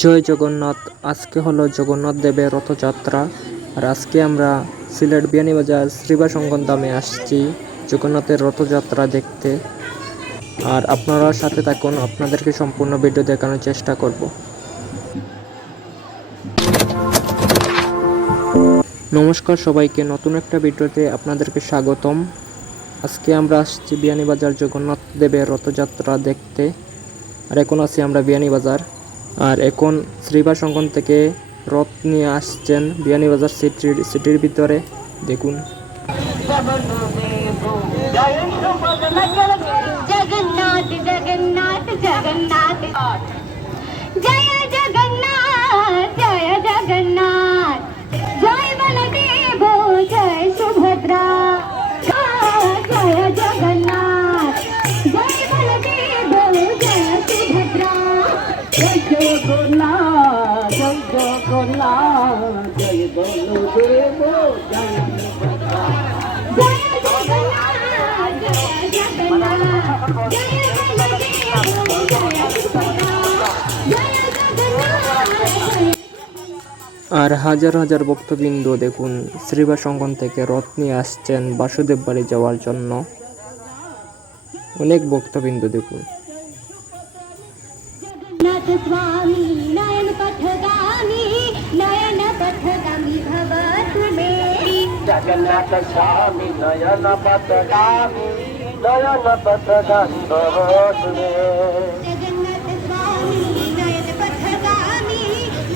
জয় জগন্নাথ। আজকে হলো জগন্নাথ দেবের রথযাত্রা। আর আজকে আমরা সিলেট বিয়ানীবাজার শ্রীবাস অঙ্গনধামে আসছি জগন্নাথের রথযাত্রা দেখতে। আর আপনারা সাথে থাকুন, আপনাদেরকে সম্পূর্ণ ভিডিও দেখানোর চেষ্টা করব। নমস্কার সবাইকে, নতুন একটা ভিডিওতে আপনাদেরকে স্বাগতম। আজকে আমরা আসছি বিয়ানীবাজার জগন্নাথ দেবের রথযাত্রা দেখতে। আর এখন আছি আমরা বিয়ানীবাজার। আর এখন শ্রীবাস অঙ্গন থেকে রথ নিয়ে আসছেন বিয়ানীবাজার সিটির ভিতরে। দেখুন। জগন্নাথ জগন্নাথ জগন্নাথ জয় জগন্নাথ জয় জগন্নাথ জয় বলদেব জয় সুভদ্রা জয় জগন্নাথ জয় বলদেব জয় সুভদ্রা জয় জগন্নাথ জয় জগন্নাথ জয় বলদেব জয় সুভদ্রা জয় জগন্নাথ জয় জগন্নাথ জয় বলদেব জয় সুভদ্রা জয় জগন্নাথ। আর হাজার হাজার ভক্তবৃন্দ দেখুন শ্রীবাস অঙ্গন থেকে রথ নিয়ে আসছেন বাসুদেব বাড়ি যাওয়ার জন্য। অনেক ভক্তবৃন্দ দেখুন। জগন্নাথ স্বামী নয়ন পথগামী নয়ন পথগামী ভব তুমি। জগন্নাথ স্বামী নয়ন পথগামী নয়ন পথগামী ভব তুমি। জগন্নাথ স্বামী নয়ন পথগামী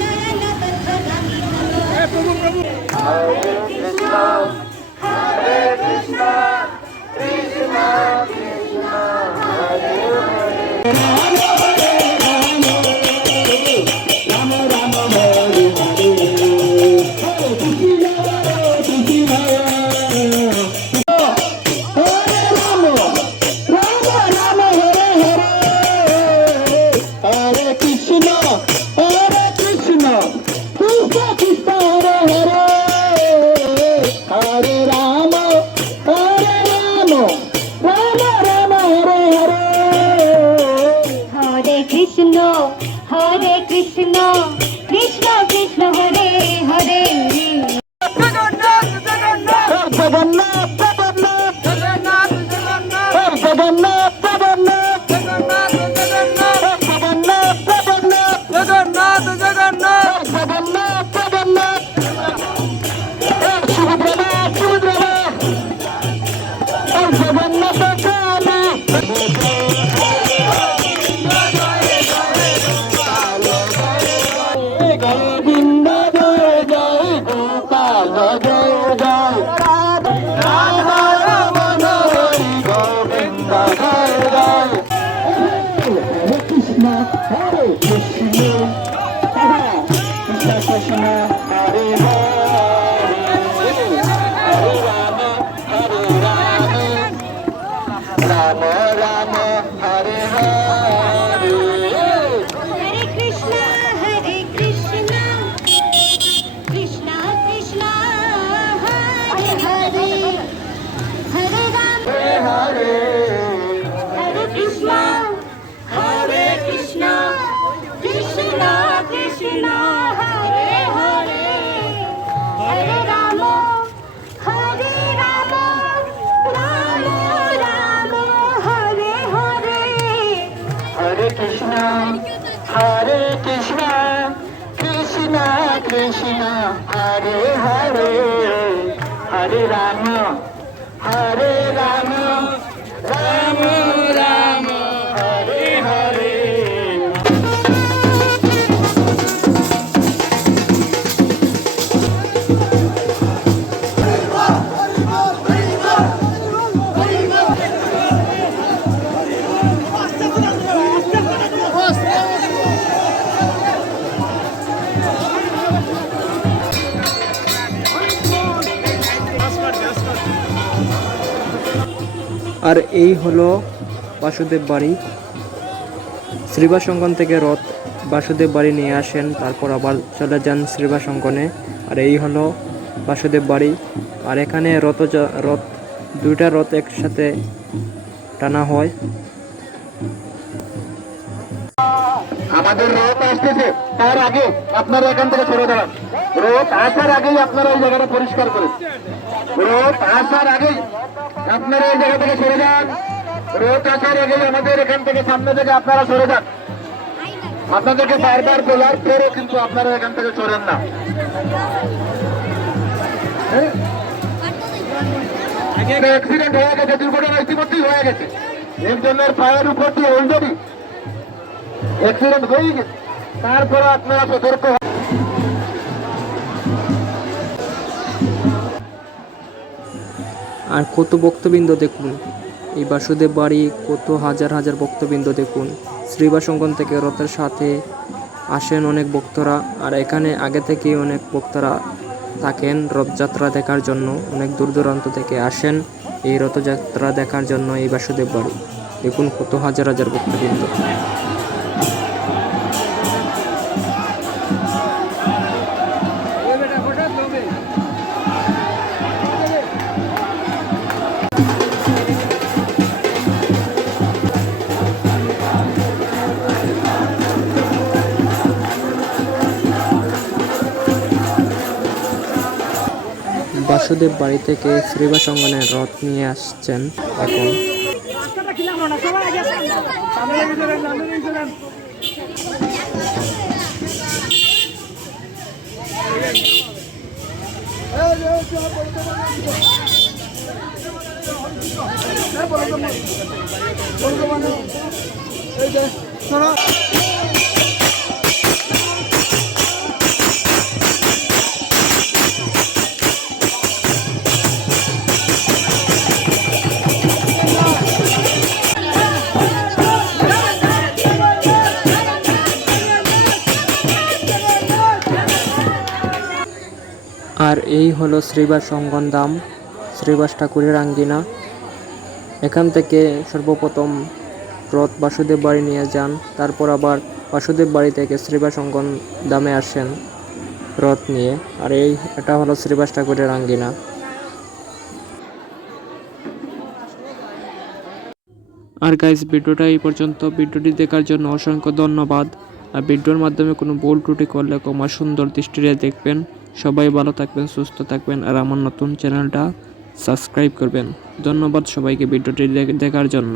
নয়ন পথগামী ভব তুমি। হরে কৃষ্ণ হরে কৃষ্ণ কৃষ্ণ কৃষ্ণ হরে হরে। হরে কৃষ্ণ কৃষ্ণ কৃষ্ণ হরে হরে। জগন্নাথ জগন্নাথ জগন্নাথ জগন্নাথ জগন্নাথ জগন্নাথ জগন্নাথ জগন্নাথ জগন্নাথ জগন্নাথ জগন্নাথ জগন্নাথ জগন্নাথ সুভদ্রা সুভদ্রা জগন্নাথ স্বামী। গোবিন্দ জয় জয় গোপাল জয় জয় রাধা রমণ হরি গোবিন্দ জয় জয়। হরে কৃষ্ণ হরে কৃষ্ণ কৃষ্ণ কৃষ্ণ হরে হরে হরে রাম হরে রাম রাম রাম হরে হরে। হরে কৃষ্ণ কৃষ্ণ কৃষ্ণ হরে হরে হরে রাম হরে হরে কৃষ্ণ কৃষ্ণ কৃষ্ণ কৃষ্ণ হরে হরে হরে রাম রাম রাম হরে হরে। হরে কৃষ্ণ কৃষ্ণ কৃষ্ণ হরে হরে হরে রাম রাম রাম হরে হরে। আর এই হলো বাসুদেব বাড়ি। শ্রীবাস অঙ্গন থেকে রথ বাসুদেব বাড়ি নিয়ে আসেন, তারপর আবার চলে যান শ্রীবাস অঙ্গনে। আর এই হলো বাসুদেব বাড়ি। আর এখানে দুইটা রথ একসাথে টানা হয়। আমাদের রথ আসতেছে, তার আগে আপনারা এখান থেকে সরে দাঁড়ান। রথ আসার আগেই আপনারা এই জায়গাটা পরিষ্কার করেন। রথ আসার আগেই আপনারা এই জায়গা থেকে সরে যান। রথ আসার আগেই আমাদের এখান থেকে সামনে থেকে আপনারা সরে যান। আপনাদেরকে বারবার বলার পরেও কিন্তু আপনারা এখান থেকে সরেন না। অ্যাক্সিডেন্ট হয়ে গেছে, দুর্ঘটনা ইতিমধ্যেই হয়ে গেছে। এর জন্য পায়ের উপর দিয়ে অলরেডি অ্যাক্সিডেন্ট হয়ে গেছে, তারপরে আপনারা সতর্ক হন। আর কত ভক্তবৃন্দ দেখুন, এই বাসুদেব বাড়ি কত হাজার হাজার ভক্তবৃন্দ দেখুন। শ্রীবাস অঙ্গন থেকে রথের সাথে আসেন অনেক ভক্তরা, আর এখানে আগে থেকেই অনেক ভক্তরা থাকেন রথযাত্রা দেখার জন্য। অনেক দূর দূরান্ত থেকে আসেন এই রথযাত্রা দেখার জন্য এই বাসুদেব বাড়ি। দেখুন কত হাজার হাজার ভক্তবৃন্দ। বাসুদেব বাড়ি থেকে শ্রীবাস অঙ্গনের রথ নিয়ে আসছেন এখন। আর এই হলো শ্রীবাস অঙ্গন ধাম, শ্রীবাস ঠাকুরের আঙ্গিনা। এখান থেকে সর্বপ্রথম রথ বাসুদেব বাড়ি নিয়ে যান, তারপর আবার বাসুদেব বাড়ি থেকে শ্রীবাস অঙ্গন ধামে আসেন রথ নিয়ে। আর এটা হলো শ্রীবাস ঠাকুরের আঙ্গিনা। আর গাইস, ভিডিওটা এই পর্যন্ত। ভিডিওটি দেখার জন্য অসংখ্য ধন্যবাদ। আর ভিডিওর মাধ্যমে কোনো ভুল ত্রুটি করলে ক্ষমা সুন্দর দৃষ্টিতে দেখবেন। সবাই ভালো থাকবেন, সুস্থ থাকবেন, আর আমার নতুন চ্যানেলটা সাবস্ক্রাইব করবেন। ধন্যবাদ সবাইকে ভিডিওটি দেখার জন্য।